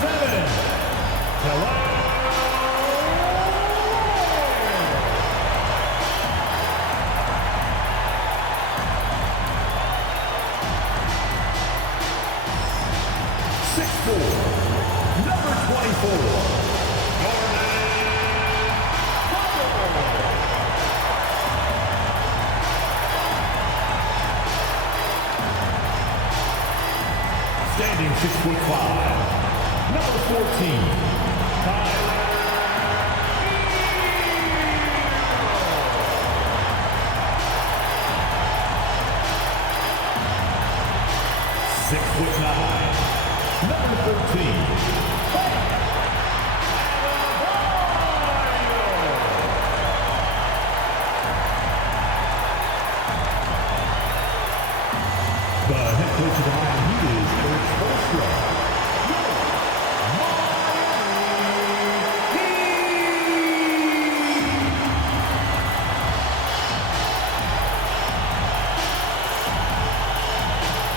7, Tyler. Number 24, standing 6'5", number 14, Tyler Hero. 6'9", number 13. The head coach of the Miami Heat is Erik Spoelstra.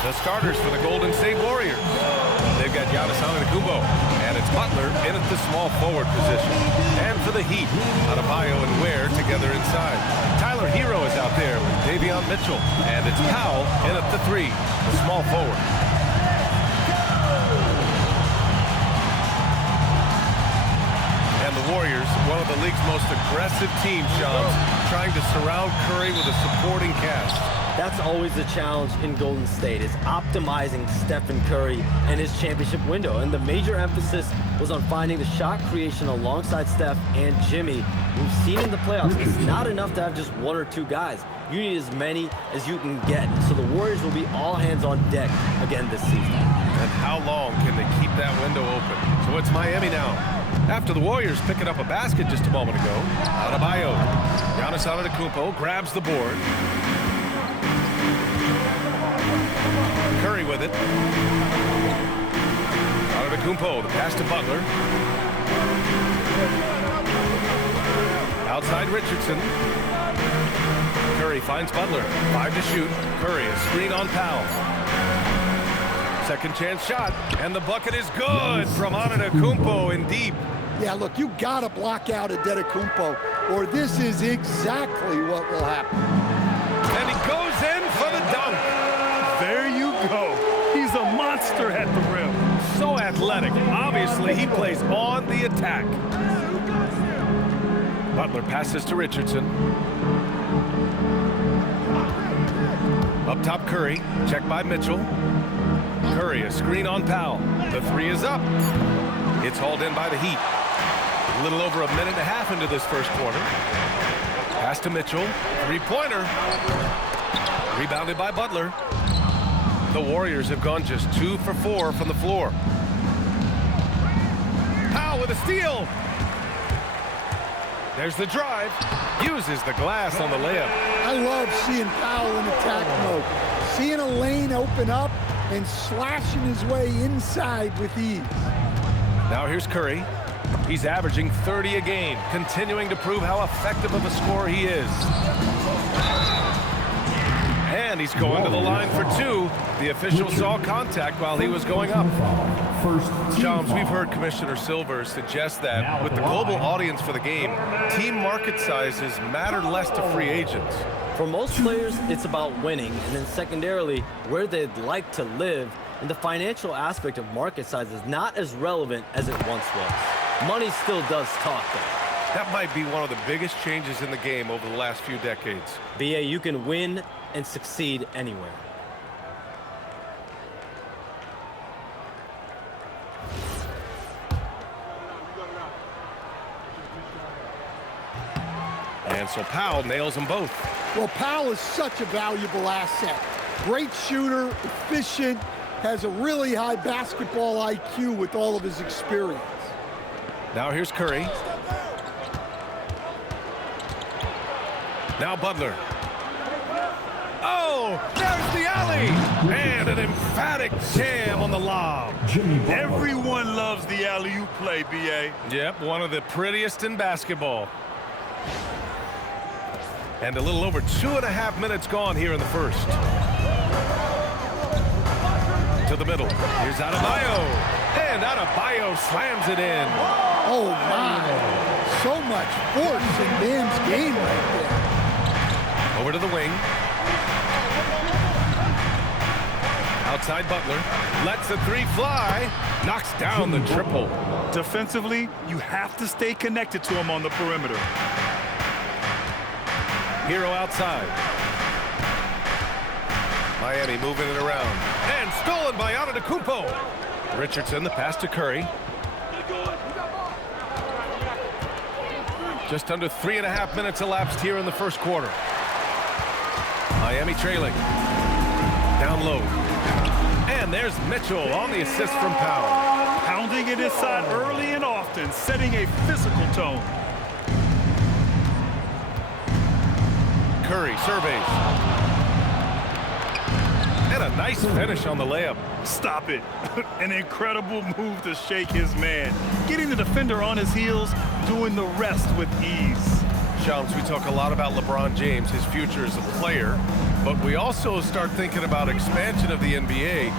The starters for the Golden State Warriors. They've got Giannis Antetokounmpo, and it's Butler in at the small forward position. And for the Heat, Adebayo and Ware together inside. Tyler Hero is out there with Davion Mitchell, and it's Powell in at the 3, the small forward. And the Warriors, one of the league's most aggressive teams, Shams, trying to surround Curry with a supporting cast. That's always the challenge in Golden State, is optimizing Stephen Curry and his championship window. And the major emphasis was on finding the shot creation alongside Steph and Jimmy. We've seen in the playoffs, it's not enough to have just 1 or 2 guys. You need as many as you can get. So the Warriors will be all hands on deck again this season. And how long can they keep that window open? So it's Miami now. After the Warriors picking up a basket just a moment ago, Adebayo. Giannis Antetokounmpo grabs the board. Curry with it. Antetokounmpo, the pass to Butler. Outside Richardson. Curry finds Butler. 5 to shoot. Curry, a screen on Powell. Second chance shot, and the bucket is good from Antetokounmpo in deep. Yeah, look, you got to block out Antetokounmpo, or this is exactly what will happen. And he goes in for the dunk. There you go. He's a monster at the rim. So athletic. Obviously, he plays on the attack. Butler passes to Richardson. Up top, Curry. Check by Mitchell. Curry, a screen on Powell. The 3 is up. It's hauled in by the Heat. A little over a minute and a half into this first quarter. Pass to Mitchell. 3-pointer. Rebounded by Butler. The Warriors have gone just 2 for 4 from the floor. Powell with a steal. There's the drive. Uses the glass on the layup. I love seeing Powell in attack mode. Seeing a lane open up and slashing his way inside with ease. Now here's Curry. He's averaging 30 a game, continuing to prove how effective of a scorer he is. And he's going to the line for 2. The official saw contact while he was going up. Shams, we've heard Commissioner Silver suggest that with the global audience for the game, team market sizes matter less to free agents. For most players, it's about winning, and then secondarily, where they'd like to live. And the financial aspect of market size is not as relevant as it once was. Money still does talk, though. That might be one of the biggest changes in the game over the last few decades. BA, you can win and succeed anywhere. And so Powell nails them both. Well, Powell is such a valuable asset. Great shooter, efficient, has a really high basketball IQ with all of his experience. Now here's Curry. Now Butler. Oh, there's the alley! And an emphatic jam on the lob. Everyone loves the alley-oop play, B.A. Yep, one of the prettiest in basketball. And a little over 2.5 minutes gone here in the first. To the middle. Here's Adebayo. And Adebayo slams it in. Oh, my. So much force in Bam's game right there. Over to the wing. Outside Butler. Lets the three fly. Knocks down the triple. Defensively, you have to stay connected to him on the perimeter. Hero outside. Miami moving it around. And stolen by Antetokounmpo. Richardson, the pass to Curry. Just under 3.5 minutes elapsed here in the first quarter. Miami trailing. Down low. And there's Mitchell on the assist from Powell. Pounding it inside early and often, setting a physical tone. Curry surveys. And a nice finish on the layup. Stop it. An incredible move to shake his man. Getting the defender on his heels, doing the rest with ease. Shams, we talk a lot about LeBron James, his future as a player, but we also start thinking about expansion of the NBA.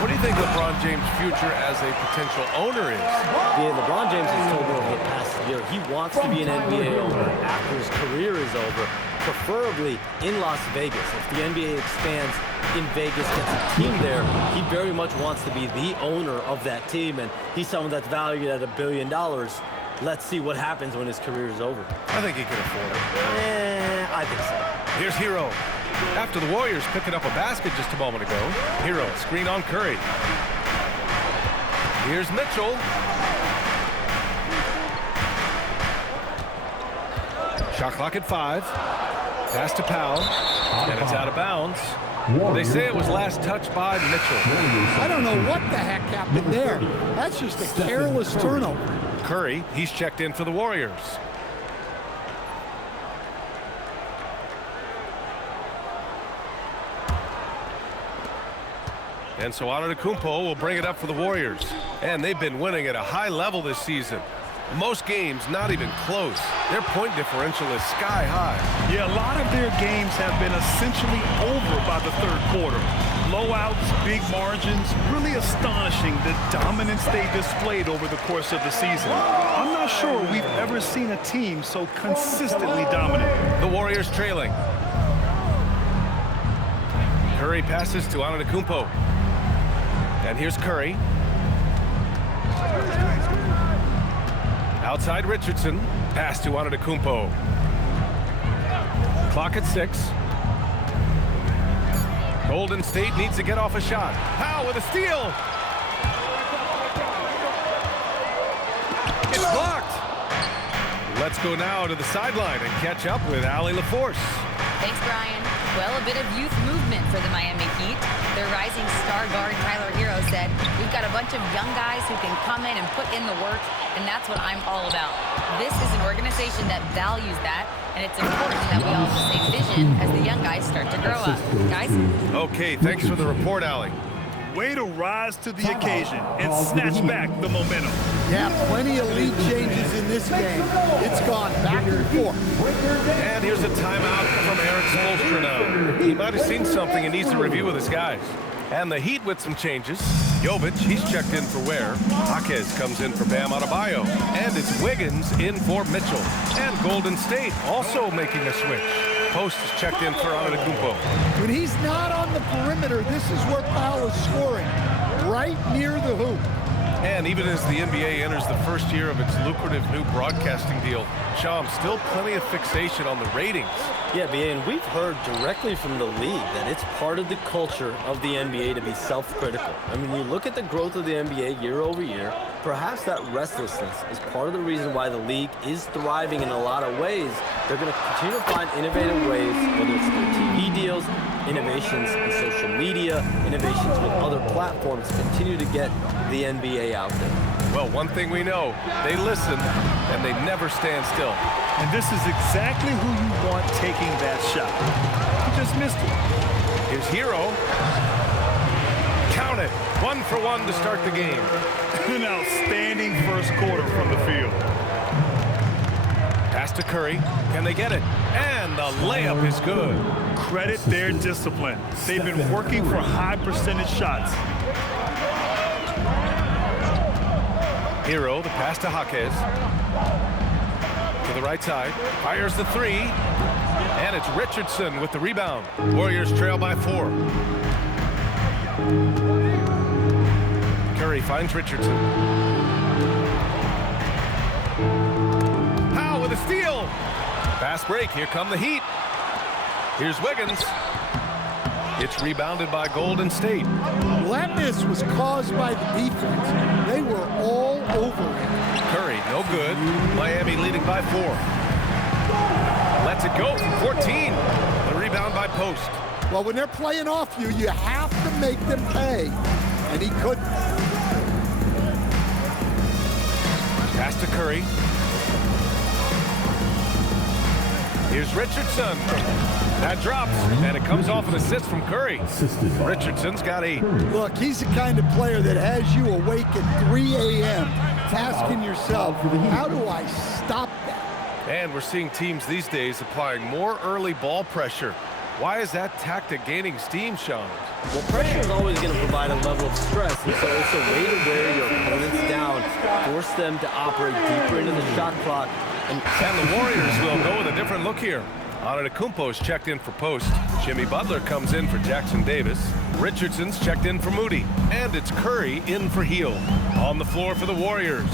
What do you think LeBron James' future as a potential owner is? Yeah, LeBron James has told me over the past year he wants to be an NBA owner after his career is over, preferably in Las Vegas. If the NBA expands in Vegas, gets a team there, he very much wants to be the owner of that team, and he's someone that's valued at $1 billion. Let's see what happens when his career is over. I think he can afford it. I think so. Here's Hero. After the Warriors picking up a basket just a moment ago. Hero, screen on Curry. Here's Mitchell. Shot clock at 5. Pass to Powell. And it's out of bounds. They say it was last touched by Mitchell. I don't know what the heck happened there. That's just a careless turnover. Curry, he's checked in for the Warriors. And so Antetokounmpo will bring it up for the Warriors. And they've been winning at a high level this season. Most games not even close. Their point differential is sky high. Yeah, a lot of their games have been essentially over by the third quarter. Blowouts, big margins, really astonishing the dominance they displayed over the course of the season. I'm not sure we've ever seen a team so consistently dominant. The Warriors trailing. Curry passes to Antetokounmpo. And here's Curry. Outside Richardson. Pass to Antetokounmpo. Clock at 6. Golden State needs to get off a shot. Powell with a steal. It's blocked. Let's go now to the sideline and catch up with Allie LaForce. Thanks, Brian. Well, a bit of youth movement for the Miami Heat. Their rising star guard, Tyler Hero, said, "We've got a bunch of young guys who can come in and put in the work, and that's what I'm all about." This is an organization that values that, and it's important that we all have the same vision as the young guys start to grow up. Guys? Okay, thanks for the report, Allie. Way to rise to the occasion and snatch back the momentum. Yeah, plenty of lead changes in this game. It's gone back and forth. And here's a timeout from Eric Spoelstra now. He might have seen something and needs to review with his guys. And the Heat with some changes. Jovic, he's checked in for Ware. Jaquez comes in for Bam Adebayo. And it's Wiggins in for Mitchell. And Golden State also making a switch. Post is checked in for Antetokounmpo. When he's not on the perimeter, this is where Powell is scoring, right near the hoop. And even as the NBA enters the first year of its lucrative new broadcasting deal, Shams, still plenty of fixation on the ratings. Yeah, BA, and we've heard directly from the league that it's part of the culture of the NBA to be self-critical. I mean, you look at the growth of the NBA year over year, perhaps that restlessness is part of the reason why the league is thriving in a lot of ways. They're going to continue to find innovative ways, whether it's through TV deals, innovations in social media, innovations with other platforms, continue to get the NBA out there. Well, one thing we know, they listen and they never stand still. And this is exactly who you want taking that shot. He just missed it. Here's Hero. Count it. 1 for 1 to start the game. An outstanding first quarter from the field. Pass to Curry. Can they get it? And the layup is good. Credit their discipline. They've been working for high percentage shots. Hero, the pass to Jaquez. To the right side. Fires the three. And it's Richardson with the rebound. Warriors trail by 4. Curry finds Richardson. Powell with a steal. Fast break. Here come the Heat. Here's Wiggins. It's rebounded by Golden State. Well, that miss was caused by the defense. They were all over it. Curry, no good. Miami leading by 4. Lets it go from 14. The rebound by Post. Well, when they're playing off you, you have to make them pay. And he couldn't. Pass to Curry. Here's Richardson. That drops, and it comes off an assist from Curry. Richardson's got 8. Look, he's the kind of player that has you awake at 3 a.m. asking yourself, how do I stop that? And we're seeing teams these days applying more early ball pressure. Why is that tactic gaining steam, Sean? Well, pressure is always going to provide a level of stress, and so it's a way to wear your opponents down, force them to operate deeper into the shot clock. And the Warriors will go with a different look here. Antetokounmpo's checked in for Post. Jimmy Butler comes in for Jackson Davis. Richardson's checked in for Moody. And it's Curry in for Heel. On the floor for the Warriors.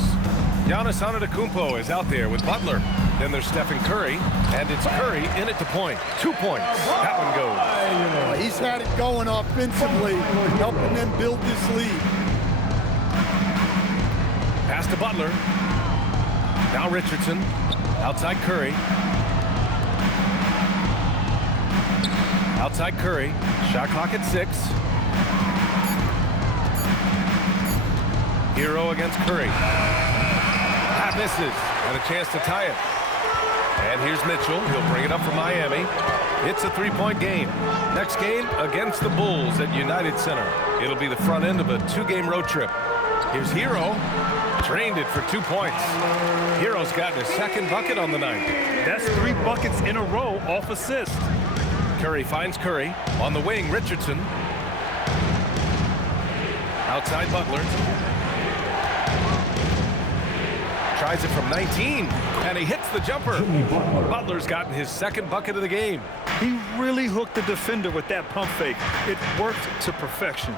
Giannis Antetokounmpo is out there with Butler. Then there's Stephen Curry. And it's Curry in at the point. 2 points. That one goes. He's had it going offensively, helping them build this lead. Pass to Butler. Now Richardson. Outside Curry. Outside Curry. Shot clock at 6. Hero against Curry. That misses. And a chance to tie it. And here's Mitchell. He'll bring it up for Miami. It's a 3-point game. Next game against the Bulls at United Center. It'll be the front end of a 2-game road trip. Here's Hero. Drained it for 2 points. Hero's gotten his second bucket on the night. That's 3 buckets in a row off assist. Curry finds Curry. On the wing, Richardson. Outside Butler. Tries it from 19, and he hits the jumper. Butler's gotten his second bucket of the game. He really hooked the defender with that pump fake. It worked to perfection.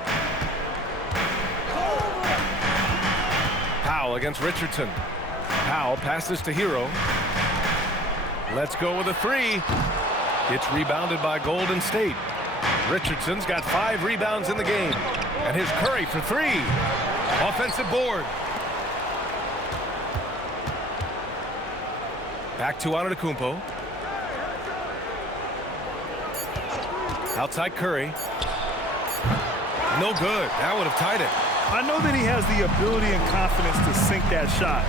Powell against Richardson. Powell passes to Hero. Let's go with a 3. It's rebounded by Golden State. Richardson's got 5 rebounds in the game. And here's Curry for 3. Offensive board. Back to Antetokounmpo. Outside Curry. No good. That would have tied it. I know that he has the ability and confidence to sink that shot.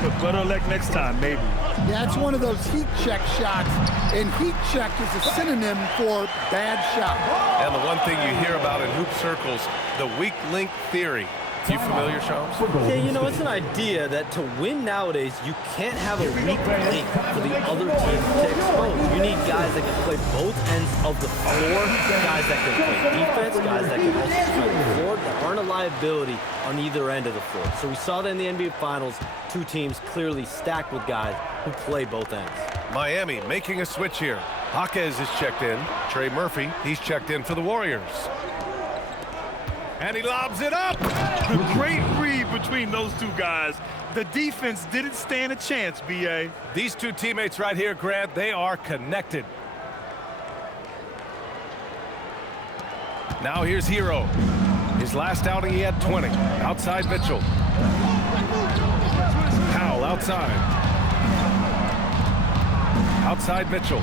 But better luck next time, maybe. Yeah, it's one of those heat check shots, and heat check is a synonym for bad shot. And the one thing you hear about in hoop circles, the weak link theory. You familiar, Shams? Yeah, you know, it's an idea that to win nowadays, you can't have a weak link for the other team to expose. You need guys that can play both ends of the floor, guys that can play defense, guys that can also spread the floor, that aren't a liability on either end of the floor. So we saw that in the NBA Finals, 2 teams clearly stacked with guys who play both ends. Miami making a switch here. Jaquez is checked in. Trey Murphy, he's checked in for the Warriors. And he lobs it up. Great read between those 2 guys. The defense didn't stand a chance, B.A. These 2 teammates right here, Grant, they are connected. Now here's Hero. His last outing, he had 20. Outside Mitchell. Powell outside. Outside Mitchell.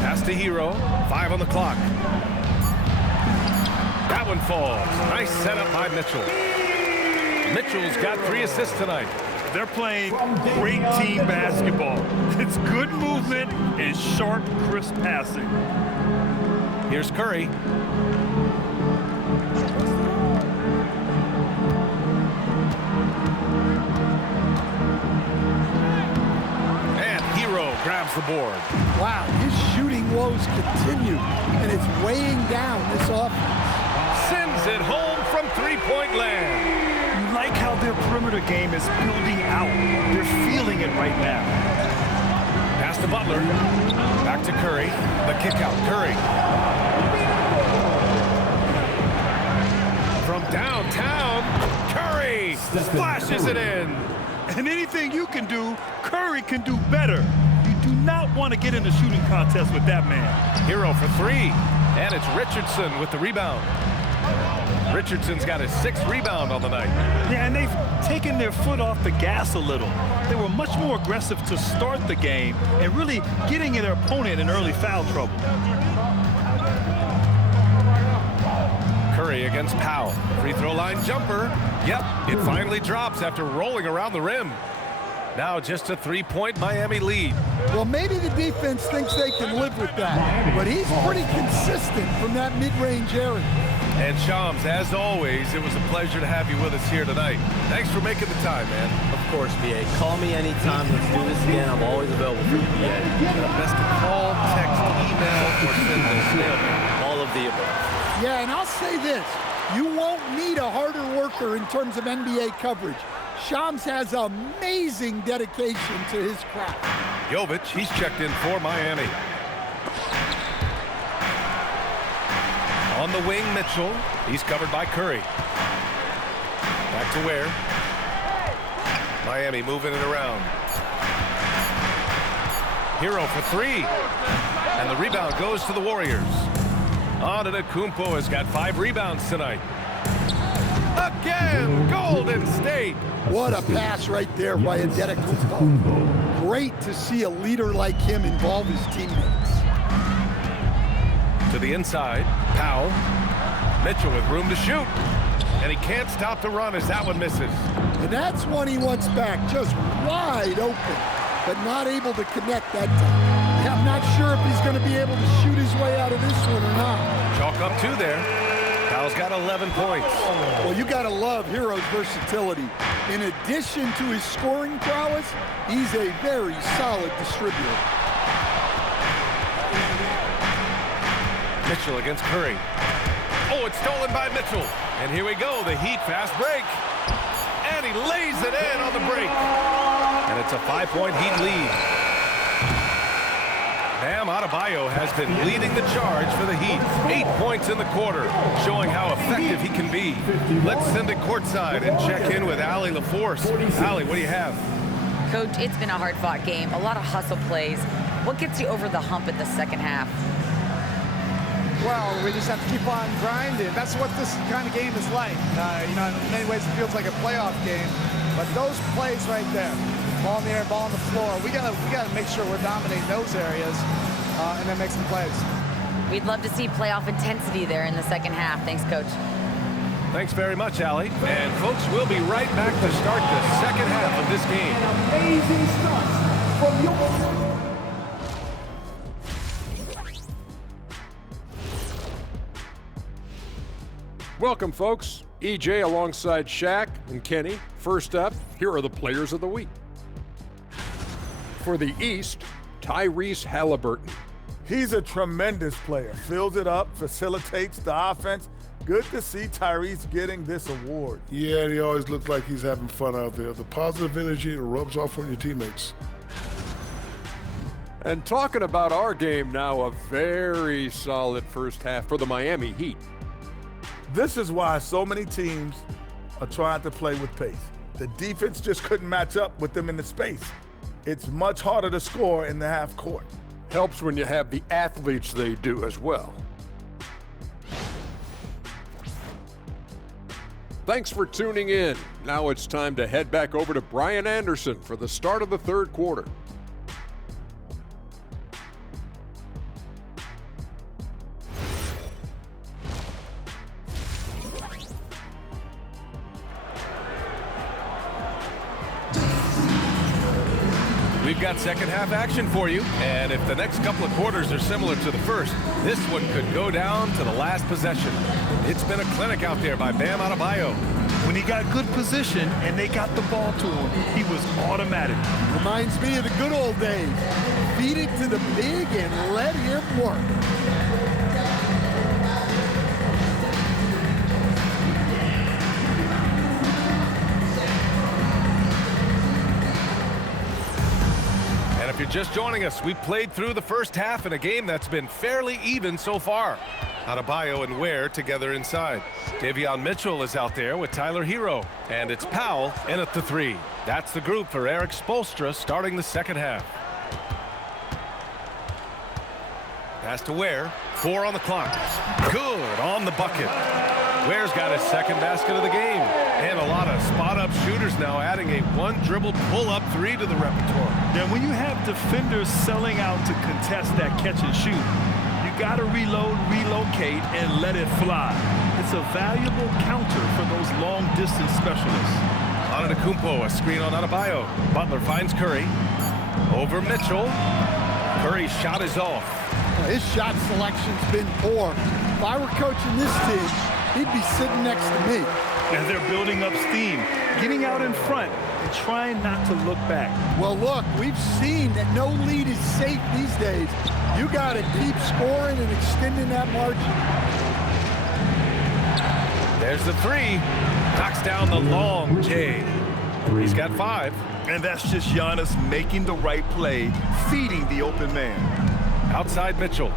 Pass to Hero. 5 on the clock. That one falls. Nice setup by Mitchell. Mitchell's got 3 assists tonight. They're playing great team basketball. It's good movement and sharp, crisp passing. Here's Curry. And Hero grabs the board. Wow, his shooting woes continue, and it's weighing down this offense. Sends it home from from three-point land. You like how their perimeter game is building out. They're feeling it right now. Pass to Butler. Back to Curry. The kick out. Curry. From downtown, Curry splashes it in. And anything you can do, Curry can do better. You do not want to get in the shooting contest with that man. Hero for three. And it's Richardson with the rebound. Richardson's got his 6th rebound on the night. Yeah, and they've taken their foot off the gas a little. They were much more aggressive to start the game and really getting their opponent in early foul trouble. Curry against Powell. Free throw line jumper. Yep, it finally drops after rolling around the rim. Now just a 3-point Miami lead. Well, maybe the defense thinks they can live with that, but he's pretty consistent from that mid-range area. And Shams, as always, it was a pleasure to have you with us here tonight. Thanks for making the time, man. Of course, BA. Call me anytime. Let's do this again. I'm always available for you, BA. Best to call, text, email, or send a snail mail. All of the above. Yeah, and I'll say this. You won't need a harder worker in terms of NBA coverage. Shams has amazing dedication to his craft. Jovic, he's checked in for Miami. On the wing, Mitchell. He's covered by Curry. Back to Ware. Miami moving it around. Hero for three. And the rebound goes to the Warriors. Antetokounmpo has got 5 rebounds tonight. Again, Golden State. What a pass right there by Antetokounmpo. Great to see a leader like him involve his teammates. To the inside, Powell. Mitchell with room to shoot. And he can't stop the run as that one misses. And that's one he wants back, just wide open, but not able to connect that time. Yeah, I'm not sure if he's going to be able to shoot his way out of this one or not. Chalk up 2 there. Powell's got 11 points. Well, you got to love Hero's versatility. In addition to his scoring prowess, he's a very solid distributor. Mitchell against Curry. Oh, it's stolen by Mitchell. And here we go, the Heat fast break. And he lays it in on the break. And it's a 5-point Heat lead. Bam Adebayo has been leading the charge for the Heat. 8 points in the quarter, showing how effective he can be. Let's send it courtside and check in with Allie LaForce. Allie, what do you have? Coach, it's been a hard-fought game. A lot of hustle plays. What gets you over the hump in the second half? Well, we just have to keep on grinding. That's what this kind of game is like. In many ways it feels like a playoff game, but those plays right there, ball in the air, ball on the floor, we gotta make sure we're dominating those areas and then make some plays. We'd love to see playoff intensity there in the second half. Thanks, Coach. Thanks very much, Allie. And folks, we'll be right back to start the second half of this game. Amazing stuff from your... Welcome, folks. EJ alongside Shaq and Kenny. First up, here are the players of the week. For the East, Tyrese Halliburton. He's a tremendous player. Fills it up, facilitates the offense. Good to see Tyrese getting this award. Yeah, and he always looks like he's having fun out there. The positive energy rubs off on your teammates. And talking about our game now, a very solid first half for the Miami Heat. This is why so many teams are trying to play with pace. The defense just couldn't match up with them in the space. It's much harder to score in the half court. Helps when you have the athletes they do as well. Thanks for tuning in. Now it's time to head back over to Brian Anderson for the start of the third quarter. We've got second half action for you, and if the next couple of quarters are similar to the first, this one could go down to the last possession. It's been a clinic out there by Bam Adebayo. When he got good position and they got the ball to him, he was automatic. Reminds me of the good old days. Feed it to the big and let him work. you're just joining us, we played through the first half in a game that's been fairly even so far. Adebayo and Ware together inside. Davion Mitchell is out there with Tyler Hero. And it's Powell in at the 3. That's the group for Erik Spoelstra starting the second half. Pass to Ware. 4 on the clock. Good on the bucket. Ware's got his second basket of the game. And a lot of spot-up shooters now, adding a one-dribble pull-up 3 to the repertoire. Now, when you have defenders selling out to contest that catch and shoot, you got to reload, relocate, and let it fly. It's a valuable counter for those long-distance specialists. Antetokounmpo, a screen on Adebayo. Butler finds Curry. Over Mitchell. Curry's shot is off. His shot selection's been poor. If I were coaching this team, he'd be sitting next to me. And they're building up steam, getting out in front and trying not to look back. Well, look, we've seen that no lead is safe these days. You got to keep scoring and extending that margin. There's the 3. Knocks down the long J. He's got 5. And that's just Giannis making the right play, feeding the open man. Outside Mitchell.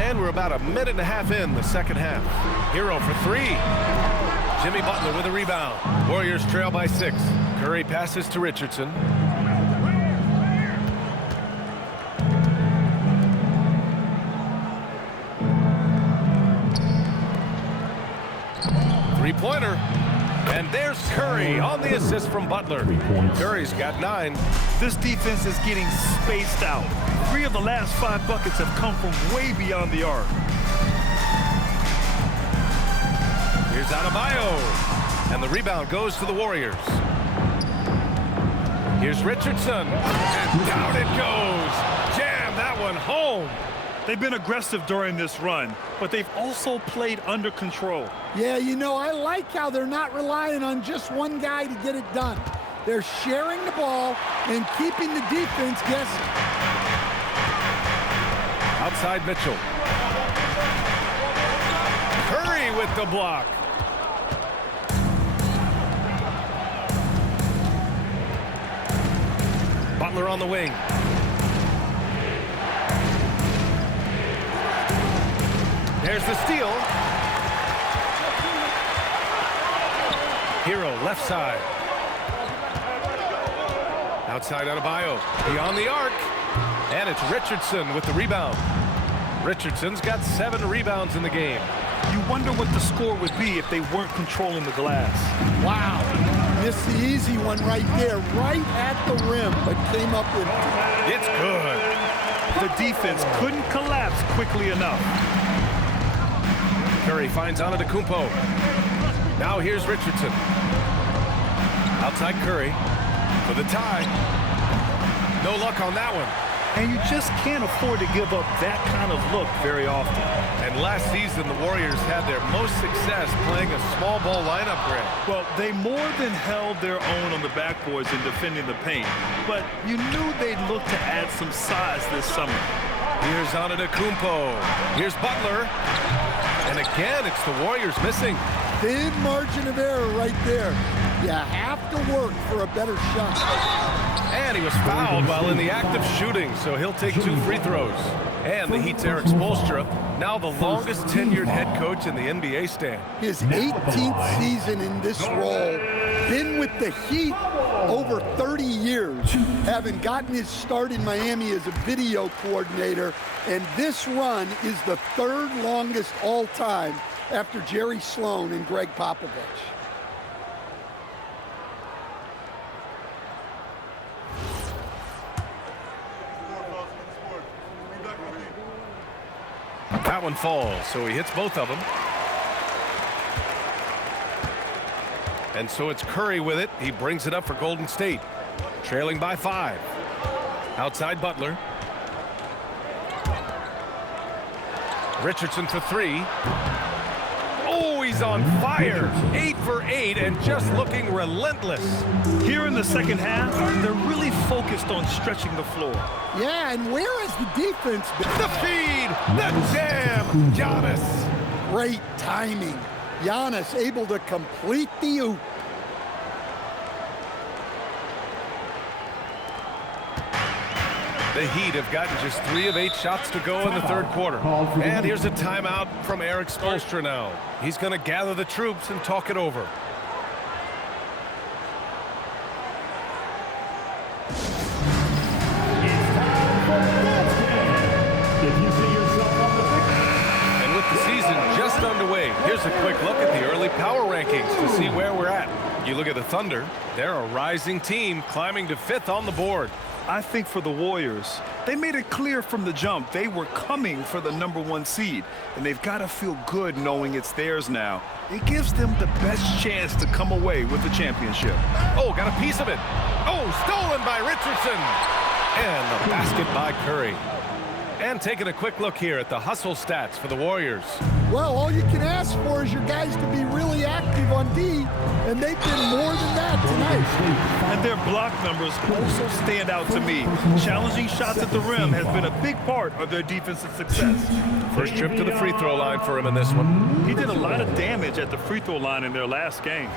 And we're about a minute and a half in the second half. Hero for 3. Jimmy Butler with a rebound. Warriors trail by 6. Curry passes to Richardson. Three-pointer. And there's Curry on the assist from Butler. Curry's got 9. This defense is getting spaced out. 3 of the last 5 buckets have come from way beyond the arc. Here's Adebayo. And the rebound goes to the Warriors. Here's Richardson. And down it goes. Jam that one home. They've been aggressive during this run, but they've also played under control. Yeah, you know, I like how they're not relying on just one guy to get it done. They're sharing the ball and keeping the defense guessing. Outside Mitchell. Curry with the block. Butler on the wing. There's the steal. Hero left side. Outside Adebayo. Beyond the arc. And it's Richardson with the rebound. Richardson's got 7 rebounds in the game. You wonder what the score would be if they weren't controlling the glass. Wow. Missed the easy one right there, right at the rim, but came up with it. It's good. The defense couldn't collapse quickly enough. Curry finds Antetokounmpo. Now here's Richardson. Outside Curry for the tie. No luck on that one. And you just can't afford to give up that kind of look very often. And last season, the Warriors had their most success playing a small ball lineup, Greg. Well, they more than held their own on the backboards in defending the paint. But you knew they'd look to add some size this summer. Here's Antetokounmpo. Here's Butler. And again, it's the Warriors missing. Thin margin of error right there. You have to work for a better shot. And he was fouled while in the act of shooting, so he'll take 2 free throws. And the Heat's Erik Spoelstra, now the longest tenured head coach in the NBA stand. His 18th season in this role, been with the Heat over 30 years, having gotten his start in Miami as a video coordinator, and this run is the 3rd longest all time after Jerry Sloan and Greg Popovich. That one falls, so he hits both of them. And so it's Curry with it. He brings it up for Golden State, trailing by 5. Outside Butler. Richardson for 3. Oh, he's on fire. 8 for 8 and just looking relentless. Here in the second half, they're really focused on stretching the floor. Yeah, and where has the defense been? The feed, the jam, Giannis. Great timing. Giannis able to complete the oop. The Heat have gotten just 3 of 8 shots to go in the third quarter. And here's a timeout from Eric Spoelstra now. He's going to gather the troops and talk it over. And with the season just underway, here's a quick look at the early power rankings to see where we're at. You look at the Thunder, they're a rising team climbing to 5th on the board. I think for the Warriors, they made it clear from the jump they were coming for the #1 seed, and they've got to feel good knowing it's theirs now. It gives them the best chance to come away with the championship. Oh, got a piece of it. Oh, stolen by Richardson. And the basket by Curry. And taking a quick look here at the hustle stats for the Warriors. Well, all you can ask for is your guys to be really active on D, and they've been more than that tonight. And their block numbers also stand out to me. Challenging shots at the rim has been a big part of their defensive success. First trip to the free throw line for him in this one. He did a lot of damage at the free throw line in their last game.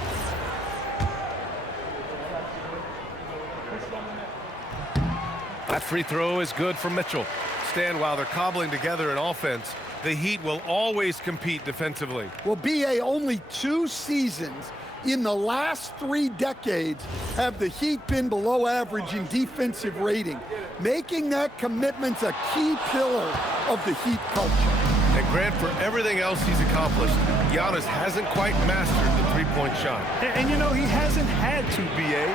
That free throw is good for Mitchell. Stand while they're cobbling together an offense. The Heat will always compete defensively. Well, BA, only 2 seasons in the last 3 decades have the Heat been below average in defensive rating, making that commitment a key pillar of the Heat culture. And Grant, for everything else he's accomplished, Giannis hasn't quite mastered the three-point shot. And you know, he hasn't had to, BA.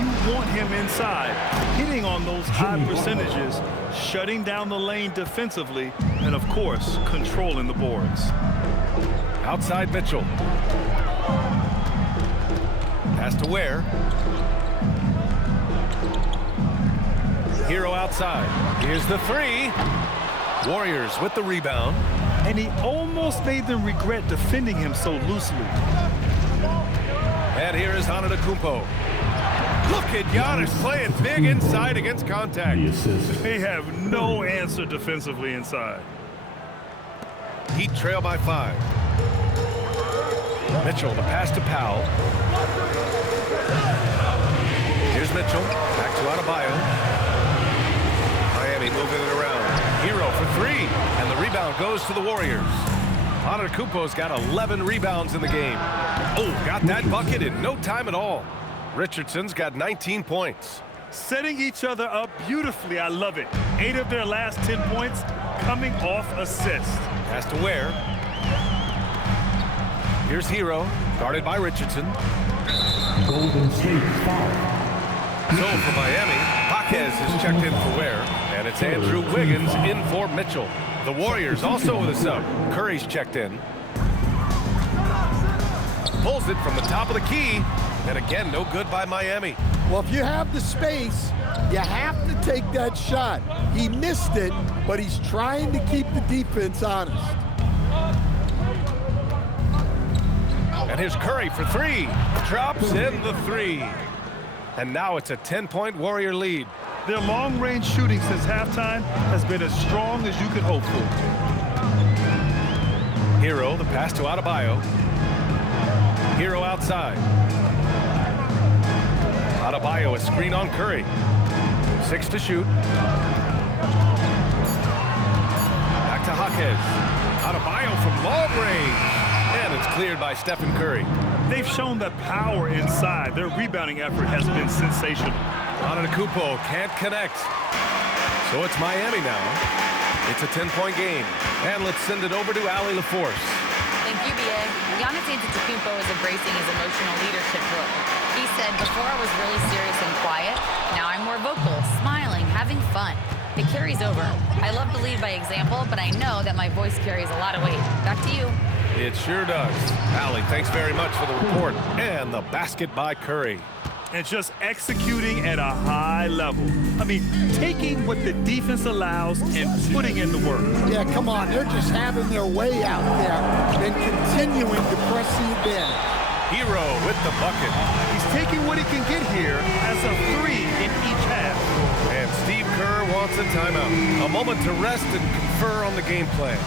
You want him inside, hitting on those high percentages, shutting down the lane defensively, and of course, controlling the boards. Outside Mitchell. Pass to Ware. Hero outside. Here's the 3. Warriors with the rebound. And he almost made them regret defending him so loosely. And here is Antetokounmpo. Look at Giannis playing big inside against contact. They have no answer defensively inside. Heat trail by 5. Mitchell, the pass to Powell. Here's Mitchell, back to Adebayo. Miami moving it around. Hero for 3, and the rebound goes to the Warriors. Antetokounmpo's got 11 rebounds in the game. Oh, got that bucket in no time at all. Richardson's got 19 points. Setting each other up beautifully, I love it. 8 of their last 10 points coming off assists. Pass to Ware. Here's Hero, guarded by Richardson. Golden State foul. So for Miami, Jaquez is checked in for Ware, and it's Andrew Wiggins in for Mitchell. The Warriors also with a sub. Curry's checked in. Pulls it from the top of the key, and again, no good by Miami. Well, if you have the space, you have to take that shot. He missed it, but he's trying to keep the defense honest. And here's Curry for 3. Drops in the 3. And now it's a 10-point Warrior lead. Their long-range shooting since halftime has been as strong as you could hope for. Hero, the pass to Adebayo. Hero outside. Adebayo, a screen on Curry. 6 to shoot. Back to Jaquez. Adebayo from long range. And it's cleared by Stephen Curry. They've shown that power inside. Their rebounding effort has been sensational. Antetokounmpo can't connect. So it's Miami now. It's a 10-point game. And let's send it over to Allie LaForce. Thank you, B.A. Giannis Antetokounmpo is embracing his emotional leadership role. He said, before I was really serious and quiet, now I'm more vocal, smiling, having fun. It carries over. I love to lead by example, but I know that my voice carries a lot of weight. Back to you. It sure does. Allie, thanks very much for the report. And the basket by Curry. And just executing at a high level. I mean, taking what the defense allows and putting in the work. Yeah, come on. They're just having their way out there and continuing to press the advantage. Hero with the bucket. He's taking what he can get here as a 3 in each half. And Steve Kerr wants a timeout. A moment to rest and confer on the game plan.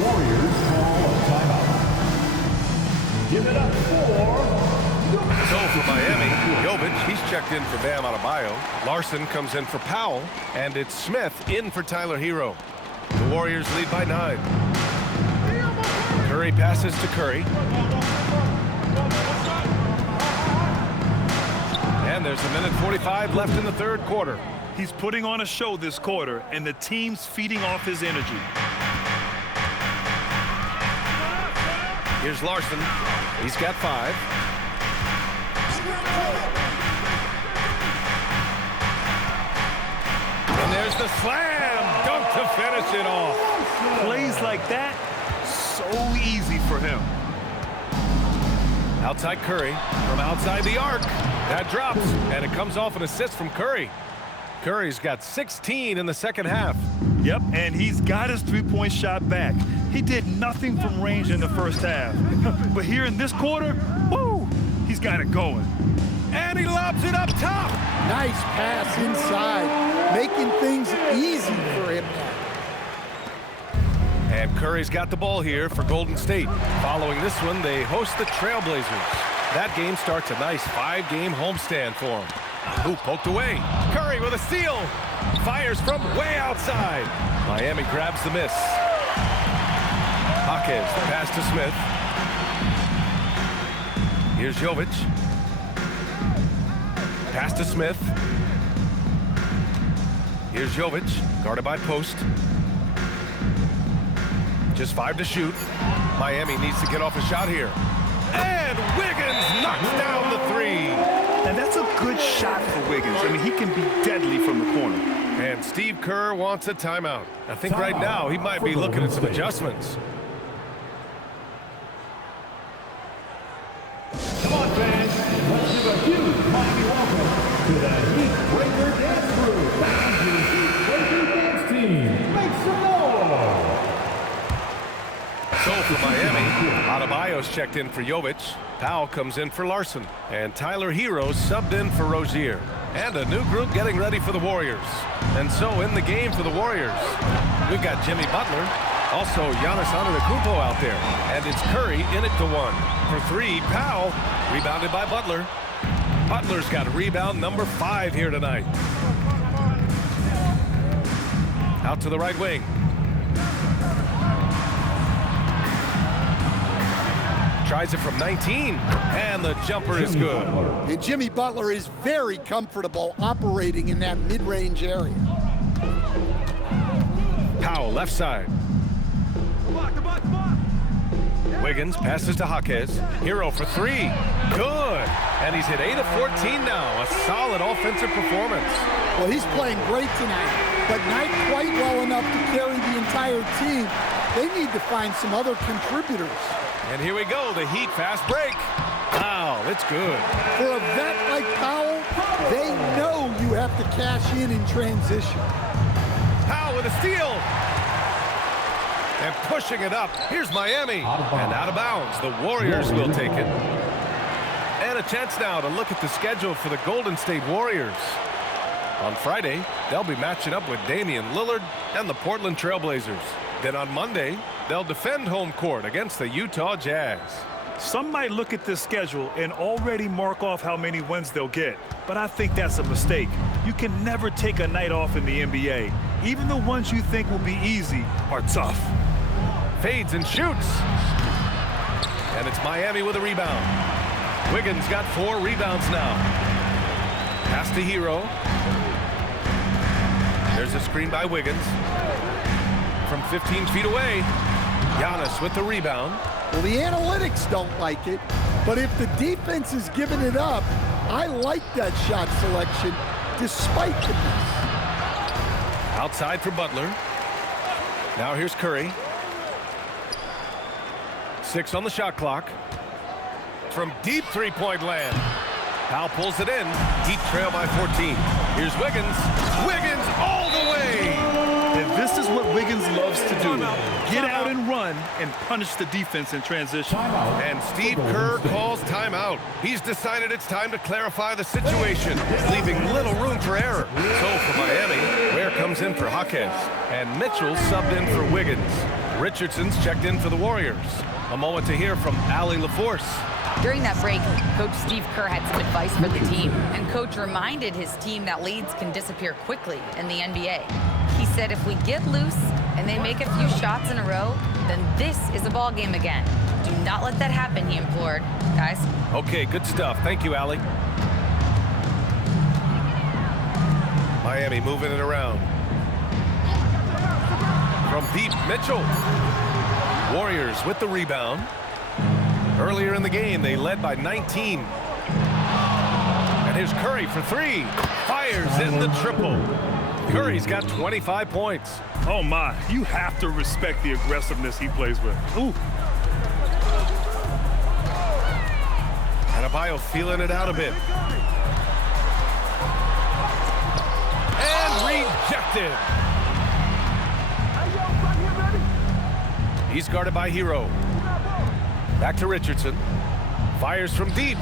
Warriors call a timeout. Give it up for So for Miami, Jovic, he's checked in for Bam Adebayo. Larson comes in for Powell, and it's Smith in for Tyler Hero. The Warriors lead by 9. Curry passes to Curry. And there's 1:45 left in the third quarter. He's putting on a show this quarter, and the team's feeding off his energy. Here's Larson. He's got 5. And there's the slam dunk to finish it off. Plays like that, so easy for him. Outside Curry from outside the arc. That drops, and it comes off an assist from Curry. Curry's got 16 in the second half. Yep, and he's got his three-point shot back. He did nothing from range in the first half. But here in this quarter, woo, he's got it going. And he lobs it up top. Nice pass inside, making things easy for him. And Curry's got the ball here for Golden State. Following this one, they host the Trailblazers. That game starts a nice 5-game homestand for them. Ooh, poked away. Curry with a steal. Fires from way outside. Miami grabs the miss. Jaquez, the pass to Smith. Here's Jovic. Pass to Smith. Here's Jovic, guarded by Post. Just 5 to shoot. Miami needs to get off a shot here. And Wiggins knocks down the 3. And that's a good shot for Wiggins. I mean, he can be deadly from the corner. And Steve Kerr wants a timeout. I think right now he might be looking at some adjustments. Come on, fans. Let's give a huge mighty welcome to the Heat Breaker Dance Crew. Back to the Heat Breaker Dance Team. Make some noise. So for Miami, Adebayo's checked in for Jovic. Powell comes in for Larson. And Tyler Hero subbed in for Rozier. And a new group getting ready for the Warriors. And so in the game for the Warriors, we've got Jimmy Butler. Also Giannis Antetokounmpo out there. And it's Curry in it to 1. For 3, Powell, rebounded by Butler. Butler's got rebound number 5 here tonight. Out to the right wing. Tries it from 19, and the jumper is good. And Jimmy Butler is very comfortable operating in that mid-range area. Powell, left side. Wiggins passes to Jaquez. Hero for 3. Good. And he's hit 8 of 14 now. A solid offensive performance. Well, he's playing great tonight, but not quite well enough to carry the entire team. They need to find some other contributors. And here we go, the Heat fast break. Wow, it's good. For a vet like Powell, they know you have to cash in transition. Powell with a steal. And pushing it up. Here's Miami. And out of bounds. The Warriors will take it. And a chance now to look at the schedule for the Golden State Warriors. On Friday, they'll be matching up with Damian Lillard and the Portland Trailblazers. Then on Monday, they'll defend home court against the Utah Jazz. Some might look at this schedule and already mark off how many wins they'll get, but I think that's a mistake. You can never take a night off in the NBA. Even the ones you think will be easy are tough. Fades and shoots. And it's Miami with a rebound. Wiggins got 4 rebounds now. Pass to Hero. There's a screen by Wiggins. From 15 feet away, Giannis with the rebound. Well, the analytics don't like it, but if the defense is giving it up, I like that shot selection despite the miss. Outside for Butler. Now here's Curry. 6 on the shot clock. From deep three-point land. Powell pulls it in. Heat trail by 14. Here's Wiggins. Wiggins all the way. And this is what Wiggins loves to do. Get out and run and punish the defense in transition. And Steve Kerr calls timeout. He's decided it's time to clarify the situation, leaving little room for error. So for Miami, Ware comes in for Jaquez. And Mitchell subbed in for Wiggins. Richardson's checked in for the Warriors. A moment to hear from Allie LaForce. During that break, Coach Steve Kerr had some advice for the team, and Coach reminded his team that leads can disappear quickly in the NBA. He said if we get loose and they make a few shots in a row, then this is a ball game again. Do not let that happen, he implored. Guys? Okay, good stuff. Thank you, Allie. Miami moving it around. From deep, Mitchell. Warriors with the rebound. Earlier in the game, they led by 19. And here's Curry for three. Fires in the triple. Curry's got 25 points. Oh, my. You have to respect the aggressiveness he plays with. Ooh. Adebayo feeling it out a bit. And rejected. He's guarded by Hero. Back to Richardson. Fires from deep.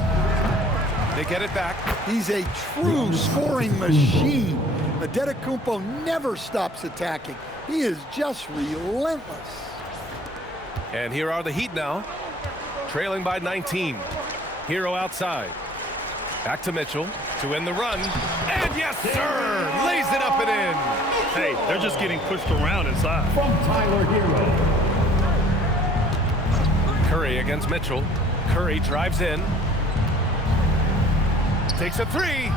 They get it back. He's a true scoring machine. Antetokounmpo never stops attacking. He is just relentless. And here are the Heat now. Trailing by 19. Hero outside. Back to Mitchell to win the run. And yes, sir! Lays it up and in. Hey, they're just getting pushed around inside. From Tyler Hero. Curry against Mitchell. Curry drives in. Takes a three.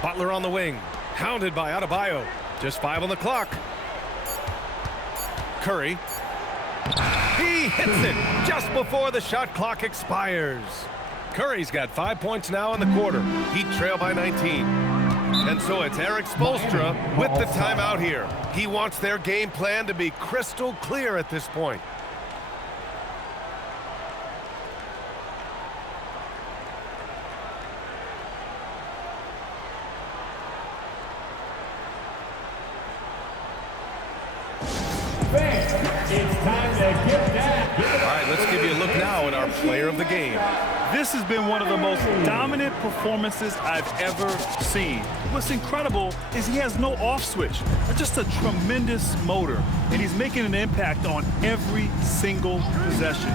Butler on the wing. Hounded by Adebayo. Just 5 on the clock. Curry. He hits it just before the shot clock expires. Curry's got 5 points now in the quarter. Heat trail by 19. And so it's Eric Spoelstra with the timeout here. He wants their game plan to be crystal clear at this point. It's time to get that. All right, let's give you a look now at our player of the game. This has been one of the most dominant performances I've ever seen. What's incredible is he has no off switch, just a tremendous motor, and he's making an impact on every single possession.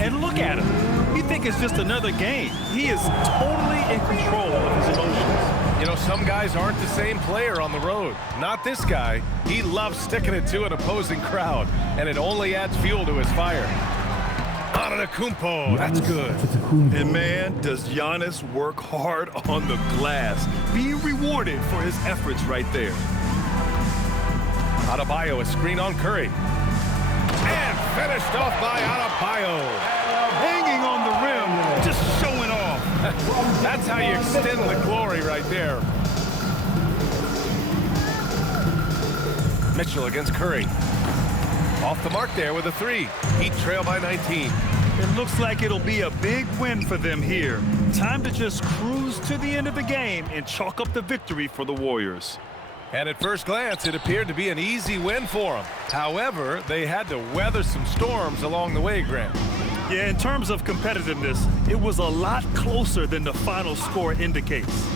And look at him. You think it's just another game. He is totally in control of his emotions. You know, some guys aren't the same player on the road. Not this guy. He loves sticking it to an opposing crowd, and it only adds fuel to his fire. Antetokounmpo, that's good. And man, does Giannis work hard on the glass. Being rewarded for his efforts right there. Adebayo, a screen on Curry. And finished off by Adebayo. Hanging on the rim, just showing off. That's how you extend the glory right there. Mitchell against Curry. Off the mark there with a three. Heat trail by 19. It looks like it'll be a big win for them here. Time to just cruise to the end of the game and chalk up the victory for the Warriors. And at first glance, it appeared to be an easy win for them. However, they had to weather some storms along the way, Grant. Yeah, in terms of competitiveness, it was a lot closer than the final score indicates.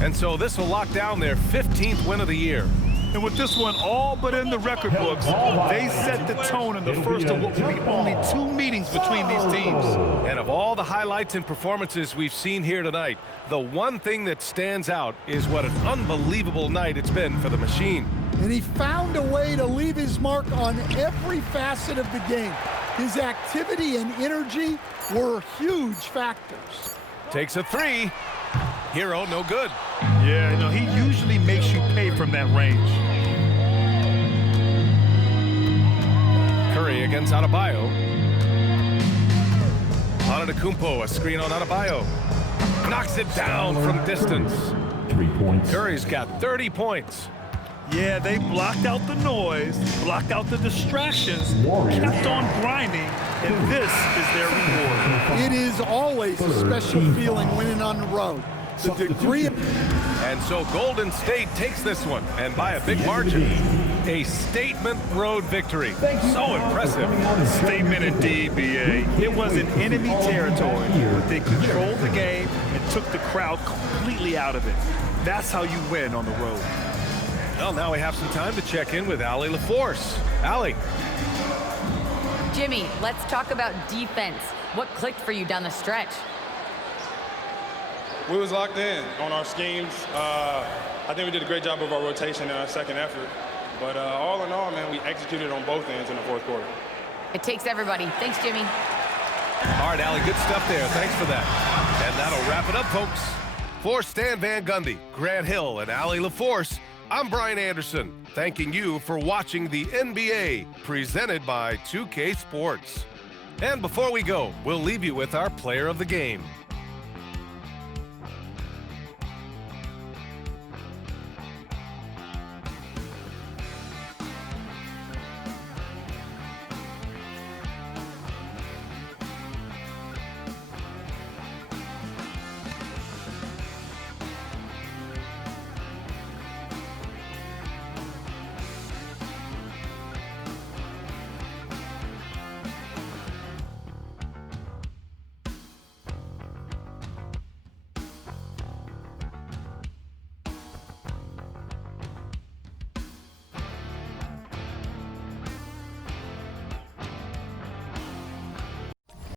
And so this will lock down their 15th win of the year. And with this one all but in the record books, they set the tone in the first of what will be only 2 meetings between these teams. And of all the highlights and performances we've seen here tonight, the one thing that stands out is what an unbelievable night it's been for the Machine. And he found a way to leave his mark on every facet of the game. His activity and energy were huge factors. Takes a three. Hero, no good. Yeah, no, he usually makes you pay from that range. Curry against Adebayo. Antetokounmpo, a screen on Adebayo. Knocks it down from distance. 3 points. Curry's got 30 points. Yeah, they blocked out the noise, blocked out the distractions, kept on grinding, and this is their reward. It is always a special feeling winning on the road. The degree of... And so Golden State takes this one, and by a big margin. A statement road victory. So impressive. Statement indeed, BA. It was in enemy territory, but they controlled the game and took the crowd completely out of it. That's how you win on the road. Well, now we have some time to check in with Allie LaForce. Allie. Jimmy, let's talk about defense. What clicked for you down the stretch? We was locked in on our schemes. I think we did a great job of our rotation in our second effort. But all in all, man, we executed on both ends in the fourth quarter. It takes everybody. Thanks, Jimmy. All right, Allie, good stuff there. Thanks for that. And that'll wrap it up, folks. For Stan Van Gundy, Grant Hill, and Allie LaForce, I'm Brian Anderson, thanking you for watching the NBA, presented by 2K Sports. And before we go, we'll leave you with our player of the game.